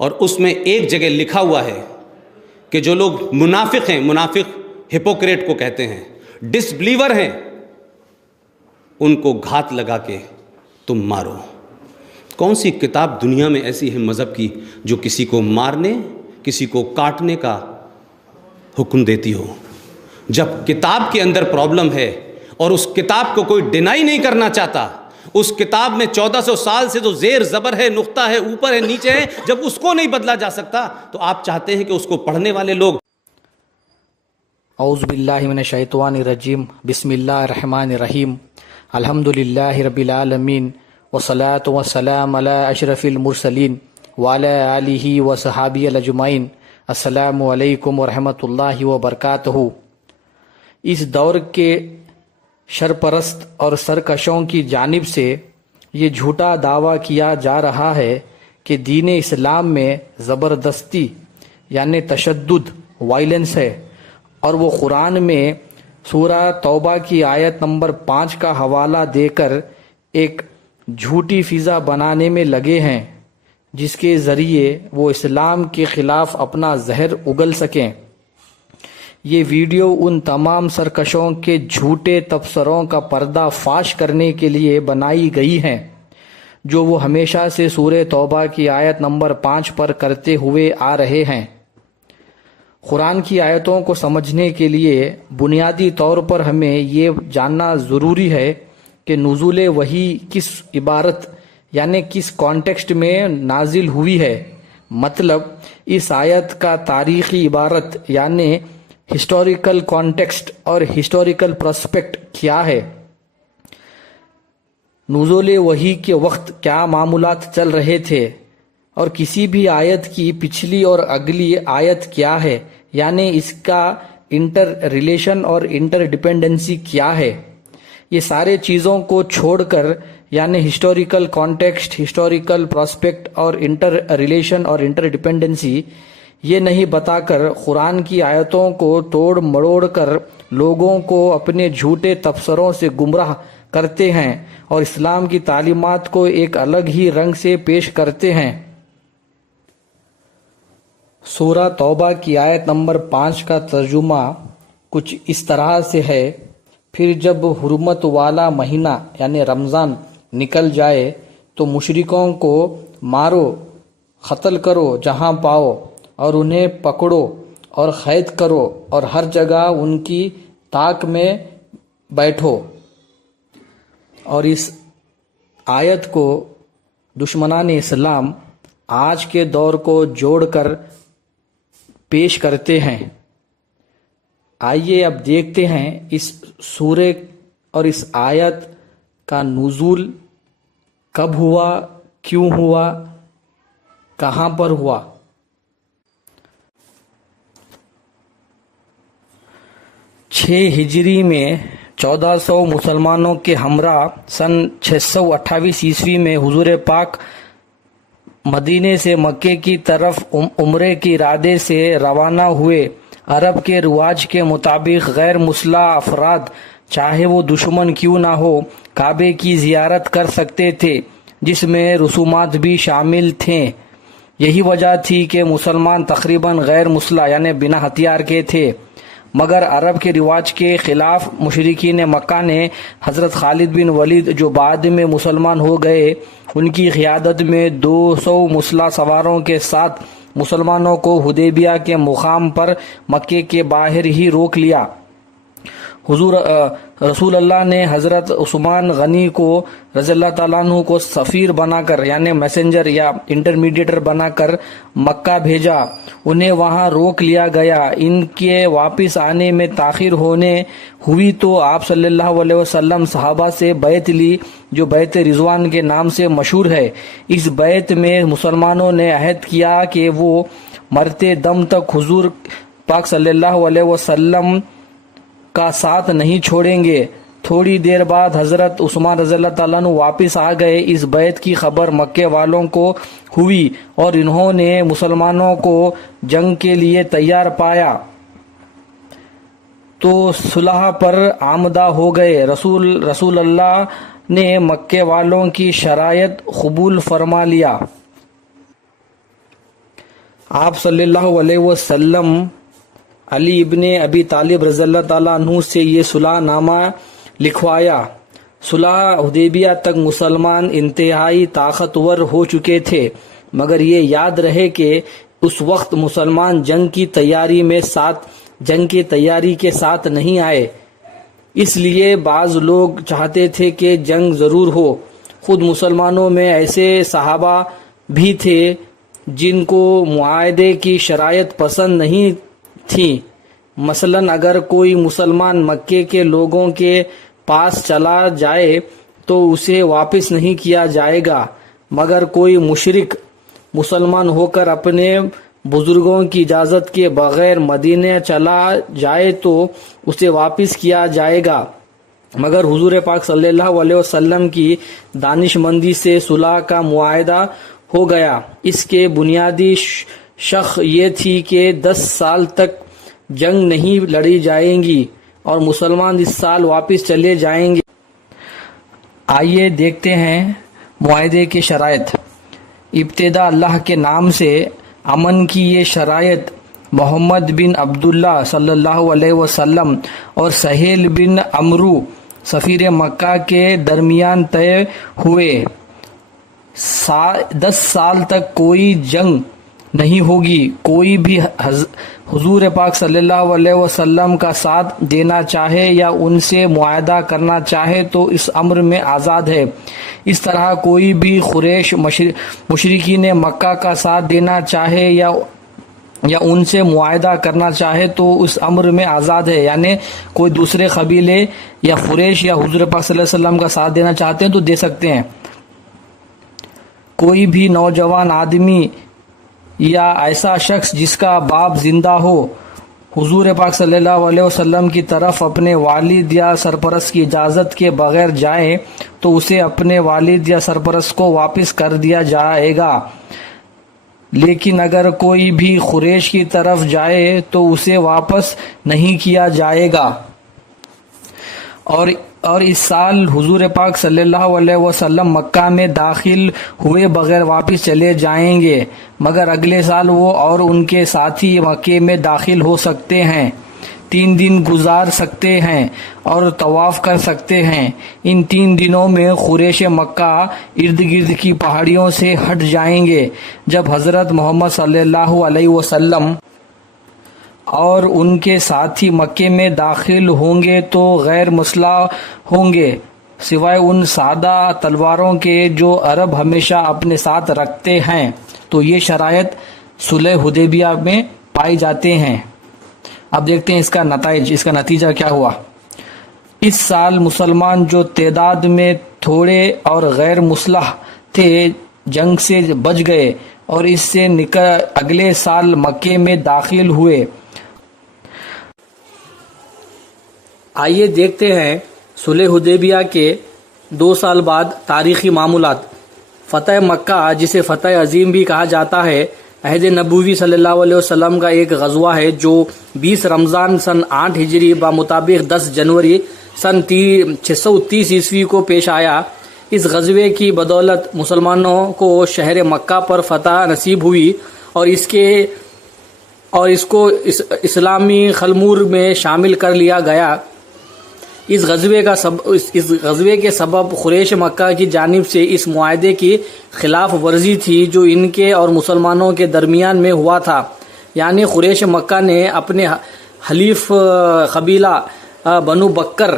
اور اس میں ایک جگہ لکھا ہوا ہے کہ جو لوگ منافق ہیں، منافق ہپوکریٹ کو کہتے ہیں، ڈس بلیور ہیں، ان کو گھات لگا کے تم مارو۔ کون سی کتاب دنیا میں ایسی ہے مذہب کی جو کسی کو مارنے، کسی کو کاٹنے کا حکم دیتی ہو؟ جب کتاب کے اندر پرابلم ہے اور اس کتاب کو کوئی ڈینائی نہیں کرنا چاہتا، اس کتاب میں 1400 سال سے جو زیر زبر ہے، نقطہ ہے، اوپر ہے، نیچے ہے، جب اس کو نہیں بدلا جا سکتا تو آپ چاہتے ہیں کہ اس کو پڑھنے والے لوگ۔ اعوذ باللہ من الشیطان الرجیم، بسم اللہ الرحمن الرحیم، الحمدللہ رب العالمین، والصلاة والسلام علی اشرف المرسلین وعلی آلہ وصحابہ اجمعین۔ السلام علیکم ورحمۃ اللہ وبرکاتہ۔ اس دور کے شرپرست اور سرکشوں کی جانب سے یہ جھوٹا دعویٰ کیا جا رہا ہے کہ دین اسلام میں زبردستی یعنی تشدد، وائلنس ہے، اور وہ قرآن میں سورہ توبہ کی آیت نمبر 5 کا حوالہ دے کر ایک جھوٹی فضا بنانے میں لگے ہیں جس کے ذریعے وہ اسلام کے خلاف اپنا زہر اگل سکیں۔ یہ ویڈیو ان تمام سرکشوں کے جھوٹے تبصروں کا پردہ فاش کرنے کے لیے بنائی گئی ہیں جو وہ ہمیشہ سے سورہ توبہ کی آیت نمبر 5 پر کرتے ہوئے آ رہے ہیں۔ قرآن کی آیتوں کو سمجھنے کے لیے بنیادی طور پر ہمیں یہ جاننا ضروری ہے کہ نزول وحی کس عبارت یعنی کس کانٹیکسٹ میں نازل ہوئی ہے، مطلب اس آیت کا تاریخی عبارت یعنی ہسٹوریکل کانٹیکسٹ اور ہسٹوریکل پرسپیکٹ کیا ہے، نزول وحی کے وقت کیا معاملات چل رہے تھے، اور کسی بھی آیت کی پچھلی اور اگلی آیت کیا ہے، یعنی اس کا انٹر ریلیشن اور انٹر ڈیپینڈنسی کیا ہے۔ یہ سارے چیزوں کو چھوڑ کر یعنی ہسٹوریکل کانٹیکسٹ، ہسٹوریکل پراسپیکٹ اور انٹر ریلیشن اور انٹر ڈیپینڈنسی یہ نہیں بتا کر قرآن کی آیتوں کو توڑ مڑوڑ کر لوگوں کو اپنے جھوٹے تبصروں سے گمراہ کرتے ہیں اور اسلام کی تعلیمات کو ایک الگ ہی رنگ سے پیش کرتے ہیں۔ سورہ توبہ کی آیت نمبر 5 کا ترجمہ کچھ اس طرح سے ہے: پھر جب حرمت والا مہینہ یعنی رمضان نکل جائے تو مشرکوں کو مارو، قتل کرو جہاں پاؤ، اور انہیں پکڑو اور قید کرو اور ہر جگہ ان کی طاق میں بیٹھو۔ اور اس آیت کو دشمنان اسلام آج کے دور کو جوڑ کر پیش کرتے ہیں۔ آئیے اب دیکھتے ہیں اس سورے اور اس آیت کا نزول کب ہوا، کیوں ہوا، کہاں پر ہوا۔ 6 ہجری میں 1400 مسلمانوں کے ہمراہ سن 628 عیسوی میں حضور پاک مدینے سے مکے کی طرف عمرے کے ارادے سے روانہ ہوئے۔ عرب کے رواج کے مطابق غیر مسلح افراد چاہے وہ دشمن کیوں نہ ہو کعبے کی زیارت کر سکتے تھے، جس میں رسومات بھی شامل تھے۔ یہی وجہ تھی کہ مسلمان تقریباً غیر مسلح یعنی بنا ہتھیار کے تھے، مگر عرب کے رواج کے خلاف مشرکین مکہ نے حضرت خالد بن ولید جو بعد میں مسلمان ہو گئے، ان کی قیادت میں 200 مسلح سواروں کے ساتھ مسلمانوں کو حدیبیہ کے مقام پر مکے کے باہر ہی روک لیا۔ رسول اللہ نے حضرت عثمان غنی کو رضی اللہ تعالیٰ عنہ کو سفیر بنا کر یعنی میسنجر یا انٹرمیڈیٹر بنا کر مکہ بھیجا۔ انہیں وہاں روک لیا گیا۔ ان کے واپس آنے میں تاخیر ہوئی تو آپ صلی اللہ علیہ وسلم صحابہ سے بیعت لی جو بیعت رضوان کے نام سے مشہور ہے۔ اس بیعت میں مسلمانوں نے عہد کیا کہ وہ مرتے دم تک حضور پاک صلی اللہ علیہ وسلم کا ساتھ نہیں چھوڑیں گے۔ تھوڑی دیر بعد حضرت عثمان رضی اللہ تعالیٰ عنہ واپس آ گئے۔ اس بیعت کی خبر مکے والوں کو ہوئی اور انہوں نے مسلمانوں کو جنگ کے لیے تیار پایا تو صلح پر آمدہ ہو گئے۔ رسول اللہ نے مکے والوں کی شرائط قبول فرما لیا۔ آپ صلی اللہ علیہ وسلم علی ابن ابی طالب رضی اللہ تعالیٰ عنہ سے یہ صلح نامہ لکھوایا۔ صلح حدیبیہ تک مسلمان انتہائی طاقتور ہو چکے تھے، مگر یہ یاد رہے کہ اس وقت مسلمان جنگ کی تیاری کے ساتھ نہیں آئے، اس لیے بعض لوگ چاہتے تھے کہ جنگ ضرور ہو۔ خود مسلمانوں میں ایسے صحابہ بھی تھے جن کو معاہدے کی شرائط پسند نہیں تھی۔ مثلا اگر کوئی مسلمان مکے کے لوگوں کے پاس چلا جائے تو اسے واپس نہیں کیا جائے گا، مگر کوئی مشرک مسلمان ہو کر اپنے بزرگوں کی اجازت کے بغیر مدینہ چلا جائے تو اسے واپس کیا جائے گا۔ مگر حضور پاک صلی اللہ علیہ وسلم کی دانش مندی سے صلح کا معاہدہ ہو گیا۔ اس کے بنیادی شق یہ تھی کہ 10 سال تک جنگ نہیں لڑی جائے گی اور مسلمان اس سال واپس چلے جائیں گے۔ آئیے دیکھتے ہیں معاہدے کے شرائط۔ ابتدا اللہ کے نام سے۔ امن کی یہ شرائط محمد بن عبداللہ صلی اللہ علیہ وسلم اور سہیل بن عمرو سفیر مکہ کے درمیان طے ہوئے۔ 10 سال تک کوئی جنگ نہیں ہوگی۔ کوئی بھی حضور پاک صلی اللہ علیہ وسلم کا ساتھ دینا چاہے یا ان سے معاہدہ کرنا چاہے تو اس امر میں آزاد ہے۔ اس طرح کوئی بھی قریش مشرکین مکہ کا ساتھ دینا چاہے یا ان سے معاہدہ کرنا چاہے تو اس امر میں آزاد ہے، یعنی کوئی دوسرے قبیلے یا قریش یا حضور پاک صلی اللہ علیہ وسلم کا ساتھ دینا چاہتے ہیں تو دے سکتے ہیں۔ کوئی بھی نوجوان آدمی یا ایسا شخص جس کا باپ زندہ ہو حضور پاک صلی اللہ علیہ وسلم کی طرف اپنے والد یا سرپرست کی اجازت کے بغیر جائے تو اسے اپنے والد یا سرپرست کو واپس کر دیا جائے گا، لیکن اگر کوئی بھی قریش کی طرف جائے تو اسے واپس نہیں کیا جائے گا۔ اور اس سال حضور پاک صلی اللہ علیہ وسلم مکہ میں داخل ہوئے بغیر واپس چلے جائیں گے، مگر اگلے سال وہ اور ان کے ساتھی مکے میں داخل ہو سکتے ہیں، 3 دن گزار سکتے ہیں اور طواف کر سکتے ہیں۔ ان 3 دنوں میں قریش مکہ ارد گرد کی پہاڑیوں سے ہٹ جائیں گے۔ جب حضرت محمد صلی اللہ علیہ وسلم اور ان کے ساتھی مکے میں داخل ہوں گے تو غیر مسلح ہوں گے، سوائے ان سادہ تلواروں کے جو عرب ہمیشہ اپنے ساتھ رکھتے ہیں۔ تو یہ شرائط صلح حدیبیہ میں پائی جاتے ہیں۔ اب دیکھتے ہیں اس کا نتیجہ کیا ہوا۔ اس سال مسلمان جو تعداد میں تھوڑے اور غیر مسلح تھے جنگ سے بچ گئے اور اس سے اگلے سال مکے میں داخل ہوئے۔ آئیے دیکھتے ہیں صلح حدیبیہ کے 2 سال بعد تاریخی معمولات۔ فتح مکہ، جسے فتح عظیم بھی کہا جاتا ہے، عہد نبوی صلی اللہ علیہ وسلم کا ایک غزوہ ہے جو 20 رمضان سن 8 ہجری بمطابق 10 جنوری سن 630 عیسوی کو پیش آیا۔ اس غزوے کی بدولت مسلمانوں کو شہر مکہ پر فتح نصیب ہوئی اور اس کو اسلامی خلمور میں شامل کر لیا گیا۔ اس غزوے کے سبب قریش مکہ کی جانب سے اس معاہدے کی خلاف ورزی تھی جو ان کے اور مسلمانوں کے درمیان میں ہوا تھا، یعنی قریش مکہ نے اپنے حلیف قبیلہ بنو بکر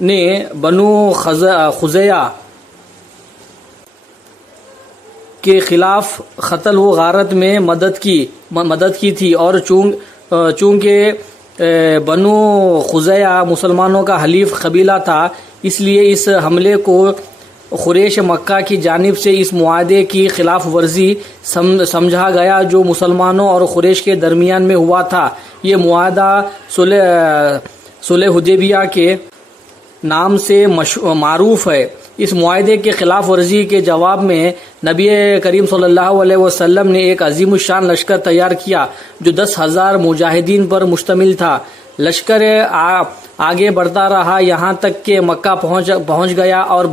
نے بنو خزیعہ کے خلاف قتل و غارت میں مدد کی تھی، اور چونکہ بنو خزیعہ مسلمانوں کا حلیف قبیلہ تھا، اس لیے اس حملے کو قریش مکہ کی جانب سے اس معاہدے کی خلاف ورزی سمجھا گیا جو مسلمانوں اور قریش کے درمیان میں ہوا تھا۔ یہ معاہدہ صلح حدیبیہ کے نام سے معروف ہے۔ اس معاہدے کے خلاف ورزی کے جواب میں نبی کریم صلی اللہ علیہ وسلم نے ایک عظیم الشان لشکر تیار کیا جو 10,000 مجاہدین پر مشتمل تھا۔ لشکر آگے بڑھتا رہا یہاں تک کہ مکہ پہنچ گیا اور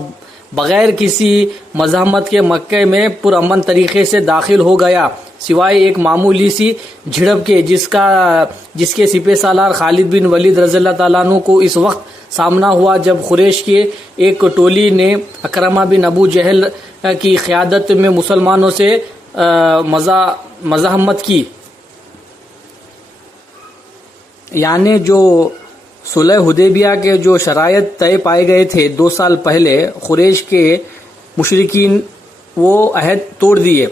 بغیر کسی مزاحمت کے مکہ میں پرامن طریقے سے داخل ہو گیا، سوائے ایک معمولی سی جھڑپ کے جس کے سپہ سالار خالد بن ولید رضی اللہ تعالیٰ عنہ کو اس وقت سامنا ہوا جب قریش کے ایک ٹولی نے اکرمہ بن ابو جہل کی قیادت میں مسلمانوں سے مزاحمت کی۔ یعنی جو صلح حدیبیہ کے جو شرائط طے پائے گئے تھے 2 سال پہلے، قریش کے مشرکین وہ عہد توڑ دیے۔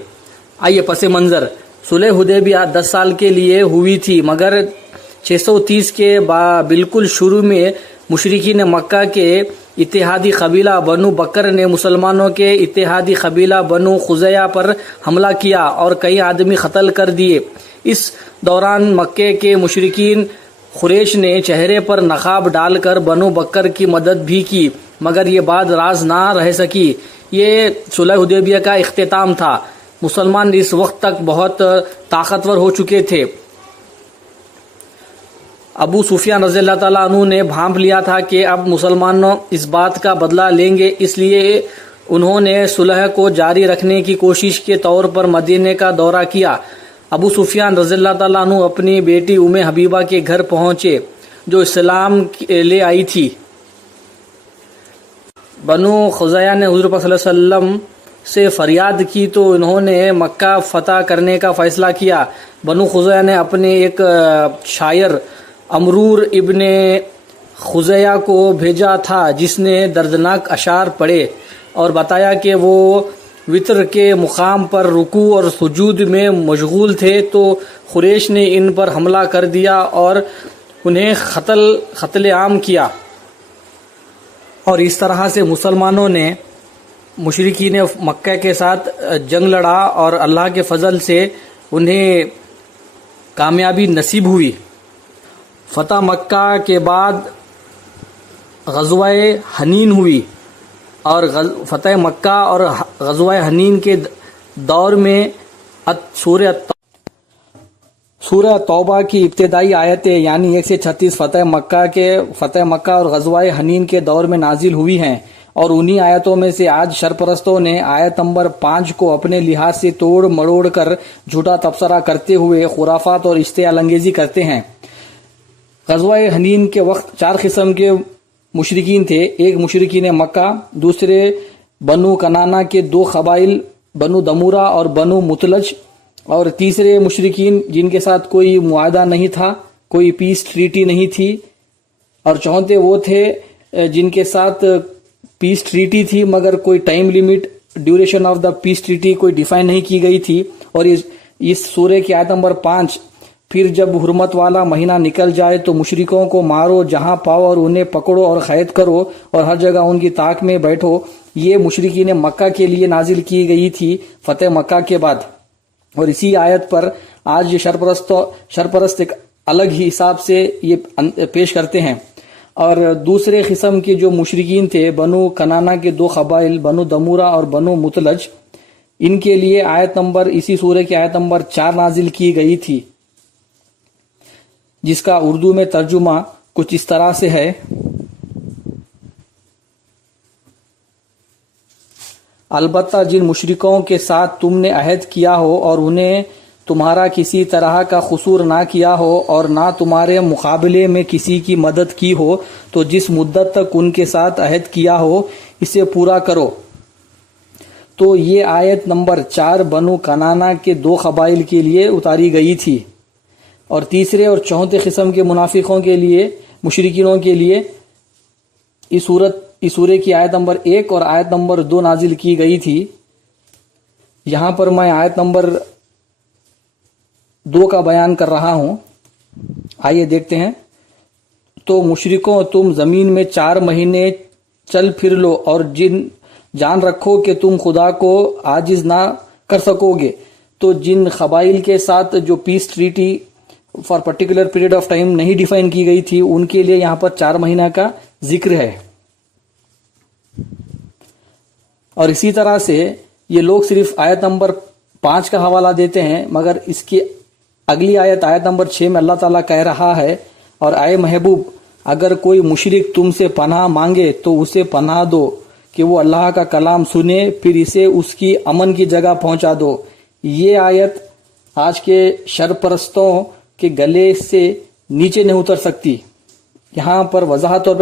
آئیے پس منظر، صلح حدیبیہ 10 سال کے لیے ہوئی تھی، مگر 630 کے بالکل شروع میں مشرکین مکہ کے اتحادی قبیلہ بنو بکر نے مسلمانوں کے اتحادی قبیلہ بنو خزیعہ پر حملہ کیا اور کئی آدمی قتل کر دیے۔ اس دوران مکے کے مشرکین قریش نے چہرے پر نقاب ڈال کر بنو بکر کی مدد بھی کی، مگر یہ بات راز نہ رہ سکی۔ یہ صلح حدیبیہ کا اختتام تھا۔ مسلمان اس وقت تک بہت طاقتور ہو چکے تھے۔ ابو سفیان رضی اللہ تعالیٰ عنہ نے بھانپ لیا تھا کہ اب مسلمانوں اس بات کا بدلہ لیں گے، اس لیے انہوں نے صلح کو جاری رکھنے کی کوشش کے طور پر مدینے کا دورہ کیا۔ ابو سفیان رضی اللہ تعالیٰ عنہ اپنی بیٹی ام حبیبہ کے گھر پہنچے جو اسلام لے آئی تھی۔ بنو خزیعہ نے حضور پاک صلی اللہ علیہ وسلم سے فریاد کی تو انہوں نے مکہ فتح کرنے کا فیصلہ کیا۔ بنو خزیعہ نے اپنے ایک شاعر امرور ابن خزیعہ کو بھیجا تھا جس نے دردناک اشعار پڑھے اور بتایا کہ وہ وطر کے مقام پر رکوع اور سجود میں مشغول تھے، تو قریش نے ان پر حملہ کر دیا اور انہیں قتل عام کیا، اور اس طرح سے مسلمانوں نے مشرکین مکہ کے ساتھ جنگ لڑا اور اللہ کے فضل سے انہیں کامیابی نصیب ہوئی۔ فتح مکہ کے بعد غزوہ حنین ہوئی، اور فتح مکہ اور غزوہ حنین کے دور میں سورہ توبہ کی ابتدائی آیتیں یعنی 1 سے 36 فتح مکہ اور غزوہ حنین کے دور میں نازل ہوئی ہیں، اور انہی آیتوں میں سے آج شرپرستوں نے آیت نمبر 5 کو اپنے لحاظ سے توڑ مڑوڑ کر جھوٹا تبصرہ کرتے ہوئے خرافات اور اشتعال انگیزی کرتے ہیں۔ غزوہ حنین کے وقت 4 قسم کے مشرکین تھے۔ ایک مشرکین مکہ، دوسرے بنو کنانا کے 2 قبائل بنو دمورہ اور بنو مطلج، اور تیسرے مشرکین جن کے ساتھ کوئی معاہدہ نہیں تھا، کوئی پیس ٹریٹی نہیں تھی، اور چوتھے وہ تھے جن کے ساتھ پیس ٹریٹی تھی مگر کوئی time limit duration of the peace treaty کوئی ڈیفائن نہیں کی گئی تھی۔ اور اس سورہ کی آیت نمبر 5، پھر جب حرمت والا مہینہ نکل جائے تو مشرکوں کو مارو جہاں پاؤ اور انہیں پکڑو اور قید کرو اور ہر جگہ ان کی طاق میں بیٹھو، یہ مشرکین مکہ کے لیے نازل کی گئی تھی فتح مکہ کے بعد۔ اور اسی آیت پر آج شرپرست ایک الگ ہی حساب سے یہ پیش کرتے ہیں۔ اور دوسرے قسم کے جو مشرکین تھے بنو کنانا کے 2 قبائل بنو دمورہ اور بنو مطلج، ان کے لیے اسی سورہ کی آیت نمبر 4 نازل کی گئی تھی، جس کا اردو میں ترجمہ کچھ اس طرح سے ہے: البتہ جن مشرکوں کے ساتھ تم نے عہد کیا ہو اور انہیں تمہارا کسی طرح کا قصور نہ کیا ہو اور نہ تمہارے مقابلے میں کسی کی مدد کی ہو، تو جس مدت تک ان کے ساتھ عہد کیا ہو اسے پورا کرو۔ تو یہ آیت نمبر 4 بنو کنانا کے 2 قبائل کے لیے اتاری گئی تھی، اور تیسرے اور چوتھے قسم کے منافقوں کے لیے، مشرکینوں کے لیے اس سورہ کی آیت نمبر 1 اور آیت نمبر 2 نازل کی گئی تھی۔ یہاں پر میں آیت نمبر 2 کا بیان کر رہا ہوں، آئیے دیکھتے ہیں۔ تو مشرکوں، تم زمین میں 4 مہینے چل پھر لو اور جان رکھو کہ تم خدا کو عاجز نہ کر سکو گے۔ تو جن قبائل کے ساتھ جو peace treaty for particular period of time نہیں ڈیفائن کی گئی تھی، ان کے لیے یہاں پر 4 مہینہ کا ذکر ہے۔ اور اسی طرح سے یہ لوگ صرف آیت نمبر 5 کا حوالہ دیتے ہیں، مگر اس کی اگلی آیت نمبر 6 میں اللہ تعالیٰ کہہ رہا ہے: اور اے محبوب، اگر کوئی مشرک تم سے پناہ مانگے تو اسے پناہ دو، کہ وہ اللہ کا کلام سنے پھر اسے اس کی امن کی جگہ پہنچا دو. یہ آیت آج کے شر پرستوں کے گلے سے نیچے نہیں اتر سکتی. یہاں پر وضاحت طور پہ